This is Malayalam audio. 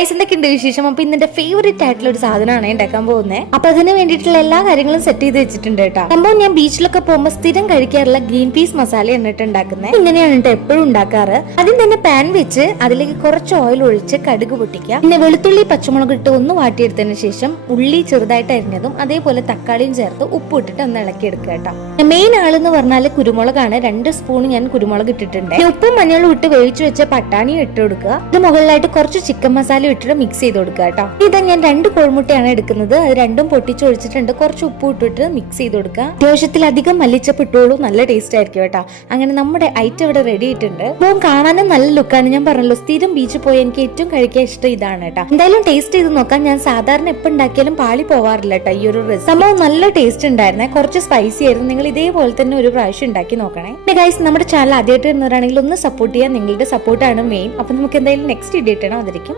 ഗൈസ് എന്തൊക്കെയുണ്ട് വിശേഷം? അപ്പൊ ഇന്നെ ഫേവറേറ്റ് ആയിട്ടുള്ള ഒരു സാധനമാണ് ഉണ്ടാക്കാൻ പോകുന്നത്. അപ്പൊ അതിന് വേണ്ടിയിട്ടുള്ള എല്ലാ കാര്യങ്ങളും സെറ്റ് ചെയ്ത് വെച്ചിട്ടുണ്ട് കേട്ടോ. സംഭവം ഞാൻ ബീച്ചിലൊക്കെ പോകുമ്പോൾ സ്ഥിരം കഴിക്കാറുള്ള ഗ്രീൻ പീസ് മസാല എന്നിട്ട് ഉണ്ടാക്കുന്നത്. ഇങ്ങനെയാണ് കേട്ടോ എപ്പോഴും ഉണ്ടാക്കാറ്. ആദ്യം തന്നെ പാൻ വെച്ച് അതിലേക്ക് കുറച്ച് ഓയിൽ ഒഴിച്ച് കടുക് പൊട്ടിക്കുക. പിന്നെ വെളുത്തുള്ളി പച്ചമുളക് ഇട്ട് ഒന്ന് വാട്ടിയെടുത്തതിന് ശേഷം ഉള്ളി ചെറുതായിട്ട് അരിഞ്ഞതും അതേപോലെ തക്കാളിയും ചേർത്ത് ഉപ്പ് ഇട്ടിട്ട് ഒന്ന് ഇളക്കി എടുക്കുക കേട്ടോ. മെയിൻ ആളെന്ന് പറഞ്ഞാൽ കുരുമുളകാണ്. 2 സ്പൂൺ ഞാൻ കുരുമുളക് ഇട്ടിട്ടുണ്ട്. ഉപ്പും മഞ്ഞളും ഇട്ട് വേവിച്ച് വെച്ച പട്ടാണി ഇട്ട് കൊടുക്കുക. ഇത് മുകളിലായിട്ട് കുറച്ച് ചിക്കൻ മസാല ഇട്ടിട്ട് മിക്സ് ചെയ്ത് കൊടുക്കുക കേട്ടോ. ഇത് ഞാൻ 2 കോഴിമുട്ടയാണ് എടുക്കുന്നത്. അത് രണ്ടും പൊട്ടിച്ച് ഒഴിച്ചിട്ടുണ്ട്. കുറച്ച് ഉപ്പ് ഇട്ടിട്ട് മിക്സ് ചെയ്ത് കൊടുക്കുക. അത്യാവശ്യത്തിലധികം മല്ലിച്ചപ്പ് ഇട്ടോളൂ, നല്ല ടേസ്റ്റ് ആയിരിക്കും കേട്ടോ. അങ്ങനെ നമ്മുടെ ഐറ്റം ഇവിടെ റെഡി ആയിട്ടുണ്ട്. അപ്പോൾ കാണാനും നല്ല ലുക്കാണ്. ഞാൻ പറഞ്ഞല്ലോ സ്ഥിരം ബീച്ചിൽ പോയി എനിക്ക് ഏറ്റവും കഴിക്കാൻ ഇഷ്ടം ഇതാണ് കേട്ടോ. എന്തായാലും ടേസ്റ്റ് ചെയ്ത് നോക്കാം. ഞാൻ സാധാരണ എപ്പോൾ ഉണ്ടാക്കിയാലും പാളി പോവാറില്ല കേട്ടോ ഈ ഒരു റെസിപ്പി. സംഭവം നല്ല ടേസ്റ്റ് ഉണ്ടായിരുന്നേ, കുറച്ച് സ്പൈസി ആയിരുന്നു. നിങ്ങൾ ഇതേപോലെ തന്നെ ഒരു പ്രാവശ്യം ഉണ്ടാക്കി നോക്കണേ. പിന്നെ ഗൈസ് നമ്മുടെ ചാനൽ ആദ്യമായിട്ട് വരുന്നവരാണെങ്കിൽ ഒന്ന് സപ്പോർട്ട് ചെയ്യാൻ. നിങ്ങളുടെ സപ്പോർട്ടാണ് മെയിൻ. അപ്പൊ നമുക്ക് എന്തായാലും നെക്സ്റ്റ് വീഡിയോ ഇടണം. അതിരിക്കും.